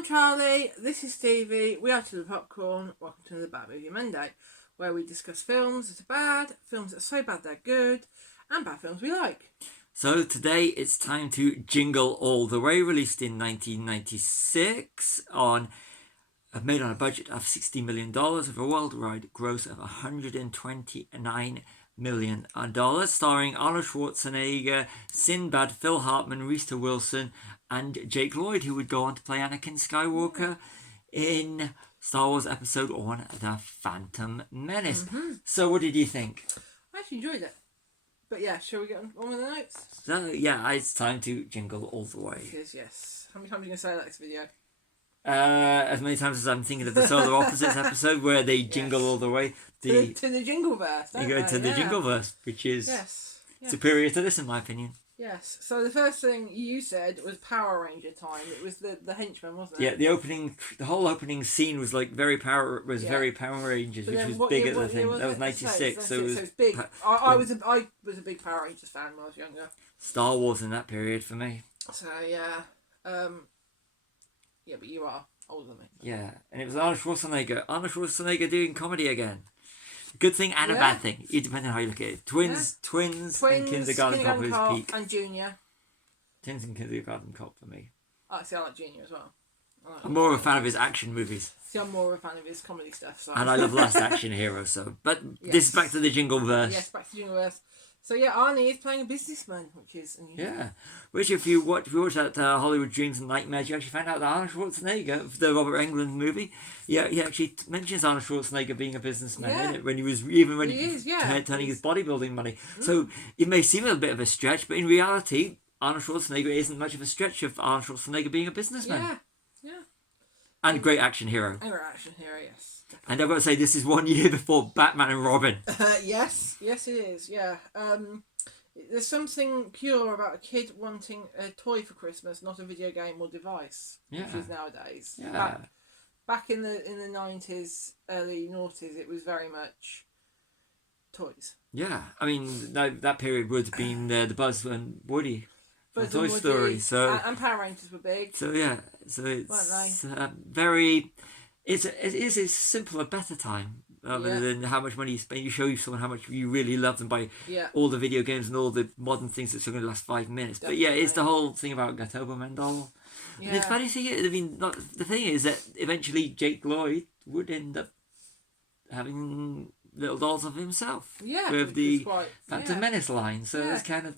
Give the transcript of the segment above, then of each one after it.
I'm Charlie, this is Stevie, we are To The Popcorn, welcome to the Bad Movie Monday, where we discuss films that are bad, films that are so bad they're good, and bad films we like. So today it's time to Jingle All The Way, released in 1996, made on a budget of $60 million, with a worldwide gross of $129 million, starring Arnold Schwarzenegger, Sinbad, Phil Hartman, Rita Wilson, and Jake Lloyd, who would go on to play Anakin Skywalker in Star Wars Episode 1, The Phantom Menace. So what did you think? I actually enjoyed it. But yeah, shall we get on with the notes? So yeah, it's time to Jingle All The Way. Yes. How many times are you going to say that this video? As many times as I'm thinking of the Solar Opposites episode where they jingle all the way. To the Jingleverse, don't you go they? to the Jingleverse, which is superior to this in my opinion. Yes. So the first thing you said was Power Ranger time. It was the henchman, wasn't it? Yeah, the whole opening scene was like very Power Rangers, which was big at the thing. That was 96, so it was big. I was a big Power Rangers fan when I was younger. Star Wars in that period for me. So yeah, but you are older than me. Yeah, and it was Arnold Schwarzenegger doing comedy again. Good thing and a bad thing, depending on how you look at it. Twins, and Kindergarten Cop is peak. And Junior. Twins and Kindergarten Cop for me. I like Junior as well. I'm more of a fan of his action movies. See, I'm more of a fan of his comedy stuff. So. And I love Last Action Hero, this is back to the Jingleverse. Yes, back to the Jingleverse. So yeah, Arnie is playing a businessman, which is unusual. Yeah, which if you watch that Hollywood Dreams and Nightmares, you actually find out that Arnold Schwarzenegger, the Robert Englund movie, he actually mentions Arnold Schwarzenegger being a businessman in it when he was turning his bodybuilding money. So it may seem a bit of a stretch, but in reality, Arnold Schwarzenegger isn't much of a stretch of Arnold Schwarzenegger being a businessman. Yeah. And a great action hero. Yes. And I've got to say, this is 1 year before Batman and Robin. Yes it is, yeah. There's something pure about a kid wanting a toy for Christmas, not a video game or device, which is nowadays. Yeah. Back in the 90s, early noughties, it was very much toys. Yeah, I mean, that period would have been the Buzz and Woody. Buzz Toy and Woody, Story, and Power Rangers were big. So it's very. It is a simpler, better time rather than how much money you spend. You show someone how much you really love them by all the video games and all the modern things that's going to last 5 minutes. Definitely. But it's the whole thing about Gatobo Mendel. Yeah. The funny thing is, the thing is that eventually Jake Lloyd would end up having little dolls of himself. Yeah, with the Phantom Menace line. So that's kind of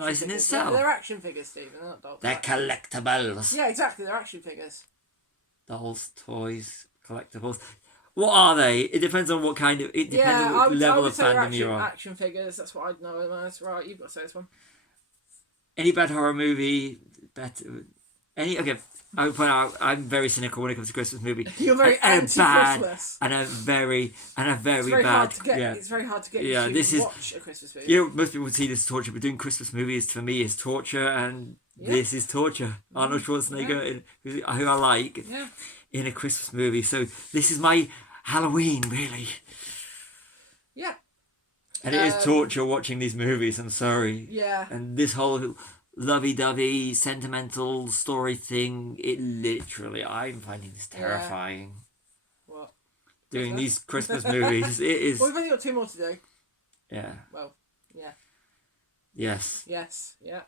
nice in itself. They're action figures, Stephen. They're not dolls. They're collectibles. Yeah, exactly. They're action figures. Dolls, toys, collectibles. What are they? It depends on what kind of. It depends on what level of fandom you're on. Action figures. That's what I'd know them as. Right, you've got to say this one. Any bad horror movie, better. Okay, I would point out I'm very cynical when it comes to Christmas movie. You're very anti-Christmas. And a very bad. Hard to get, It's very hard to get you to watch a Christmas movie. Most people would see this as torture, but doing Christmas movies for me is torture, and this is torture. Arnold Schwarzenegger, who I like, in a Christmas movie. So this is my Halloween, really. Yeah. And it is torture watching these movies. I'm sorry. Yeah. And this whole lovey-dovey, sentimental story thing, I'm finding this terrifying. What? Doing these Christmas movies, it is. Well, we've only got 2 more to do. Yeah. Well, yeah. Yes. Yeah.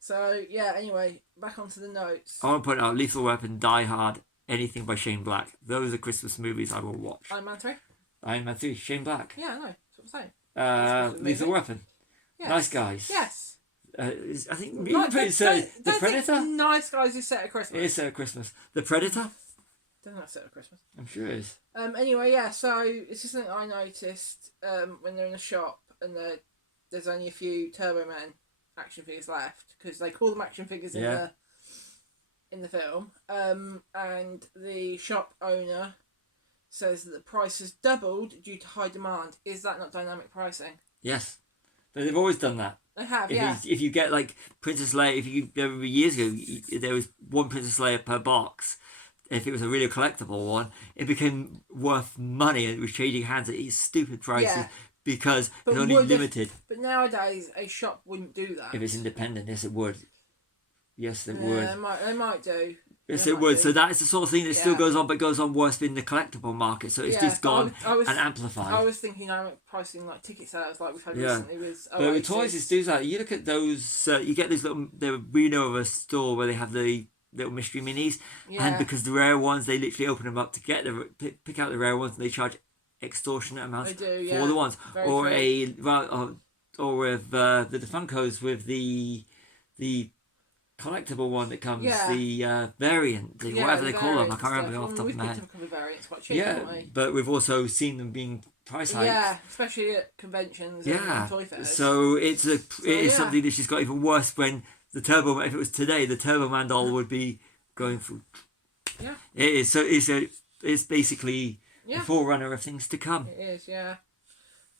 So, anyway, back onto the notes. I want to point out Lethal Weapon, Die Hard, anything by Shane Black. Those are Christmas movies I will watch. Iron Man 3? Iron Man 3, Shane Black. Yeah, I know. That's what I'm saying. Lethal Weapon. Yes. Nice Guys. Yes. I think The Predator. Nice Guys is set at Christmas. It is set at Christmas. The Predator. I don't think that's set at Christmas. I'm sure it is. Anyway, so it's just something I noticed when they're in a shop and there's only a few Turbo Man action figures left because they call them action figures in the film. And the shop owner says that the price has doubled due to high demand. Is that not dynamic pricing? Yes, they've always done that. They have, if you get like Princess Leia, years ago there was one Princess Leia per box. If it was a really collectible one, it became worth money and it was changing hands at these stupid prices because it's only limited. But nowadays, a shop wouldn't do that. If it's independent, yes, it would. Yes, they would. They might do. Yes, There it might would. be. So that is the sort of thing that still Yeah. goes on, but goes on worse in the collectible market. So it's Yeah, just but gone I was and amplified. I was thinking pricing like ticket sales like we've had Yeah. recently with But with Oasis. toys, it does that. You look at those. You get these little. We know of a store where they have the little mystery minis, Yeah. and because the rare ones, they literally open them up to get pick out the rare ones, and they charge extortionate amounts They do, for yeah. the ones. Very Or true. or with the Funkos with the collectible one that comes, Yeah. the variant, whatever the they call them. I variants can't remember stuff. off the top of We've my picked head. up a couple of variants quite cheap, Yeah, haven't we? but we've also seen them being price hiked. Yeah, especially at conventions and toy fairs. So it is something that's just got even worse when the Turbo. If it was today, the Turbo Man doll would be going through. Yeah. It is. So it's basically the forerunner of things to come. It is, yeah.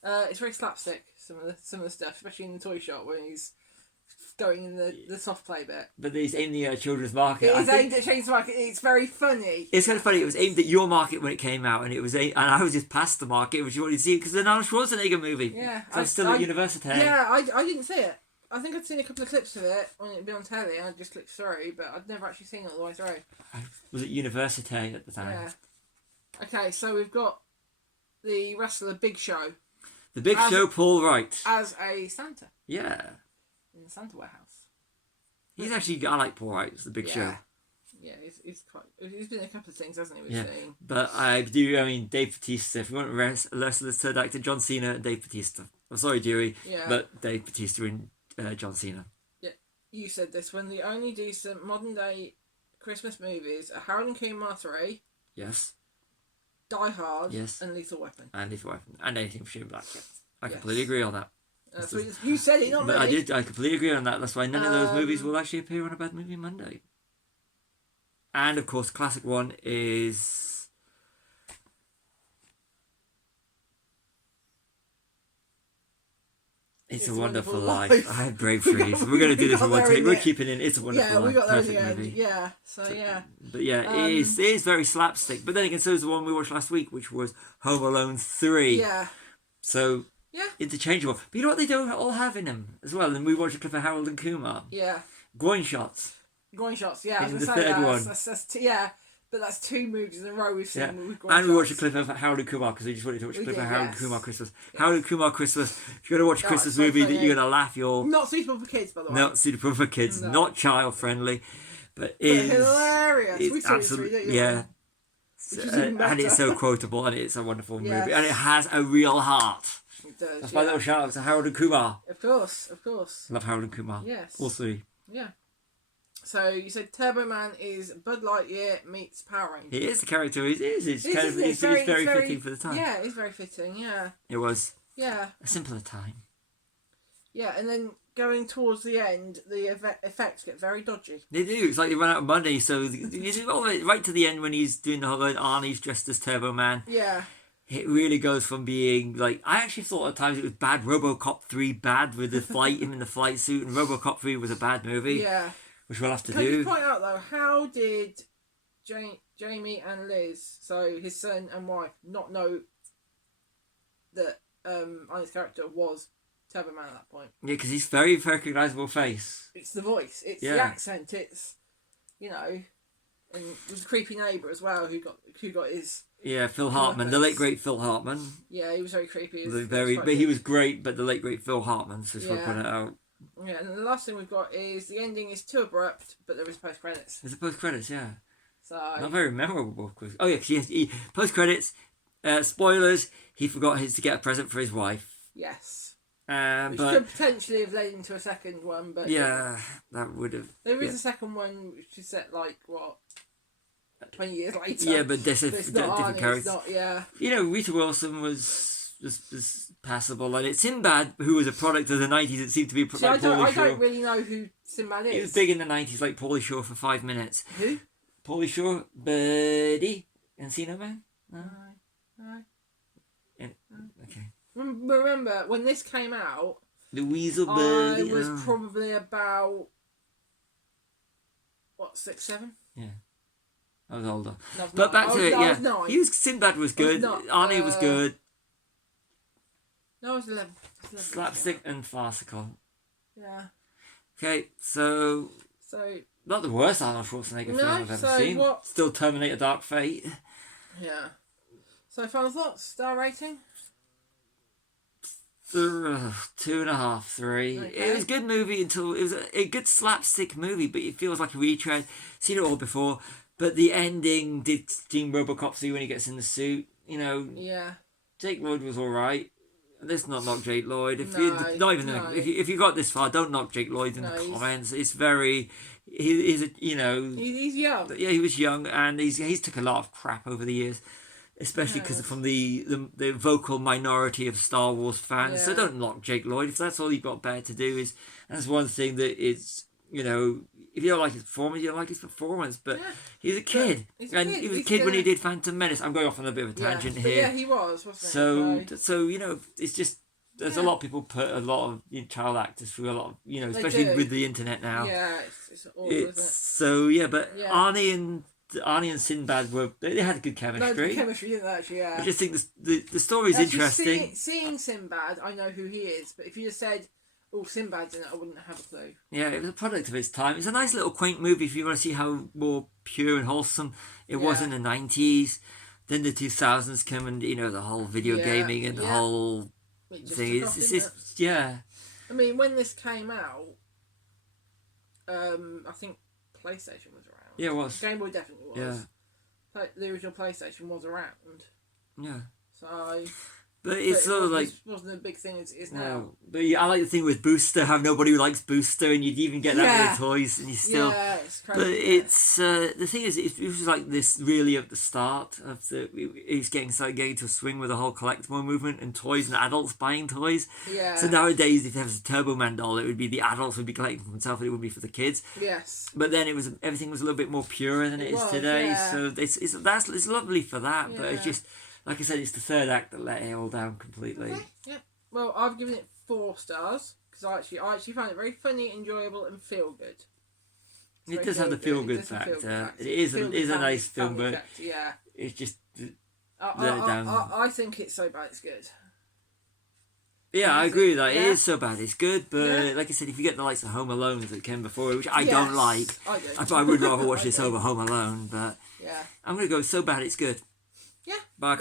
It's very slapstick. Some of the stuff, especially in the toy shop when he's going in the soft play bit. But it's in the children's market. It is aimed at children's market. It's very funny. It's kind of funny. It was aimed at your market when it came out, and and I was just past the market, which you wanted to see because the Arnold Schwarzenegger movie. Yeah, so I'm still at university. Yeah, I didn't see it. I think I'd seen a couple of clips of it when it'd been on telly, and I just clicked through, but I'd never actually seen it all the way through. I was at university at the time. Yeah. Okay, so we've got the wrestler Big Show. The Big Show, Paul Wright. As a Santa. Yeah. In the Santa warehouse. He's actually, I like Paul Wright, it's the Big Show. Yeah, he's been in a couple of things, hasn't he? But Dave Bautista, if you want to let's turn back to John Cena and Dave Bautista. I'm sorry, Dewey, but Dave Bautista and John Cena. Yeah, you said this, when the only decent modern day Christmas movies are Harold and Kumar 3. Yes. Die Hard. Yes. And Lethal Weapon. And anything from Shane Black. Yeah. I completely agree on that. So you said it, not me. I did. I completely agree on that. That's why none of those movies will actually appear on a Bad Movie Monday. And of course, classic one is It's a Wonderful Life. I had breakthroughs. We're going to do this in one take. We're keeping in It's a Wonderful Life. Yeah, we got there in Perfect the end. movie. Yeah, so yeah. But yeah, it is very slapstick. But then again, so is the one we watched last week, which was Home Alone 3. Yeah. So, yeah, interchangeable. But you know what they don't all have in them as well? And we watched a clip of Harold and Kumar. Yeah. Groin shots. Groin shots, yeah. In the third one. Yeah. But that's 2 movies in a row we've seen. Yeah. With groin And we watched a shots. clip of Harold and Kumar because we just wanted to watch a clip of Harold and Kumar Christmas. Yes. Harold and Kumar Christmas. If you're going to watch a Christmas so movie funny. that you're going to laugh, you're... Not suitable for kids, by the way. Not suitable for kids. No. Not child friendly. But is hilarious. We It's saw it absolutely... through, didn't Yeah. Which is even And it's better. so quotable and it's a wonderful movie. Yes. And it has a real heart. It does, That's my little shout out to Harold and Kumar. Of course, of course. Love Harold and Kumar. Yes. All three. Yeah. So you said Turbo Man is Bud Lightyear meets Power Rangers. He is the character. He is. It's kind of, isn't it? it's very fitting for the time. Yeah, it's very fitting. Yeah. It was Yeah. a simpler time. Yeah, and then going towards the end, the effects get very dodgy. They do. It's like they run out of money, so you do all it right to the end when he's doing the whole Arnie's dressed as Turbo Man. Yeah. It really goes from being like I actually thought at times it was bad. RoboCop 3 bad with the flight him in the flight suit, and RoboCop 3 was a bad movie. Yeah. Which we'll have to Can do. you point out though, how did Jamie and Liz, so his son and wife, not know that Arnie's character was Turbo Man at that point? Yeah, because he's very recognisable face. It's the voice, it's the accent, it's and with the creepy neighbour as well who got his. Yeah, Phil Hartman, the late great Phil Hartman. Yeah, he was very creepy. He was great, but the late great Phil Hartman. So just want to point it out. Yeah, and the last thing we've got is the ending is too abrupt, but there is post credits. There's a post credits, yeah. So not very memorable. Oh yeah, because he post credits. Spoilers: he forgot to get a present for his wife. Yes. Which could potentially have led into a second one, but yeah, that would have. There is a second one which is set 20 years later. Yeah, but there's different characters. Not, yeah. Rita Wilson was passable, and it's Sinbad, who was a product of the 90s. It seemed to be like Pauly Shaw. I don't really know who Sinbad is. He was big in the 90s, like Pauly Shaw for 5 minutes. Who? Pauly Shaw, Birdie, Encino Man. No. Okay. Remember when this came out? The Weasel Birdie. I was probably about 6, 7. Yeah. I was older. No, but back to it, yeah. 9. Sinbad was good. Arnie was good. No, I was 11. Slapstick and farcical. Yeah. Okay, so not the worst Arnold Schwarzenegger film I've ever so seen. what? Still Terminator Dark Fate. Yeah. So final thoughts, star rating? 2.5, 3. Okay. It was a good movie until it was a good slapstick movie, but it feels like a retread. Seen it all before, but the ending did Team RoboCop 3 when he gets in the suit. You know, Yeah. Jake Lloyd was all right. Let's not knock Jake Lloyd. No. If you got this far, don't knock Jake Lloyd in the comments. It's very. He's a, you know. He's young. Yeah, he was young, and he's took a lot of crap over the years, especially because from the vocal minority of Star Wars fans. Yeah. So don't knock Jake Lloyd if that's all you've got better to do. That's one thing that is, you know, if you don't like his performance, you don't like his performance. But he's a kid, he was a kid when he did Phantom Menace. I'm going off on a bit of a tangent here. Yeah, he was, wasn't he? So you know, it's just. There's a lot of people put a lot of child actors through a lot of, you know, especially with the internet now. Yeah, it's awful, isn't it? So, but Arnie and Sinbad they had good chemistry. No, good chemistry, didn't they, actually, yeah. I just think the story's interesting. Seeing Sinbad, I know who he is, but if you just said, oh, Sinbad's in it, I wouldn't have a clue. Yeah, it was a product of its time. It's a nice little quaint movie if you want to see how more pure and wholesome it was in the 90s. Then the 2000s come and, you know, the whole video gaming and the whole... thing. I mean, when this came out, I think PlayStation was around. Yeah, it was. Game Boy definitely was. Yeah. The original PlayStation was around. Yeah. So... But it's sort of like... It wasn't a big thing as it is now. But I like the thing with Booster, how nobody likes Booster, and you'd even get that with the toys, and you still... Yeah, it's crazy. But it's... the thing is, it was like this really at the start of the... It's started getting into a swing with the whole collectible movement and toys and adults buying toys. Yeah. So nowadays, if there was a Turbo Man doll, it would be the adults would be collecting for themselves, and it would be for the kids. Yes. But then everything was a little bit more pure than it is today. Yeah. So it's lovely for that, but it's just... Like I said, it's the third act that let it all down completely. Okay. Yeah. Well, I've given it 4 stars because I actually found it very funny, enjoyable, and feel good. It does have the feel good factor. It is a nice film, but it's just I think it's so bad it's good. Yeah, I agree with that. It is so bad it's good, but like I said, if you get the likes of Home Alone that came before, which I don't like, I would rather watch this over Home Alone. But I'm going to go so bad it's good. Yeah, but I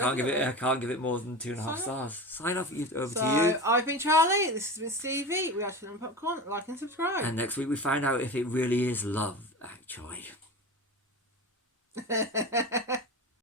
can't give it more than 2.5 stars. Sign off. Over to you. I've been Charlie. This has been Stevie. We are Film Popcorn. Like and subscribe. And next week we find out if it really is love, actually.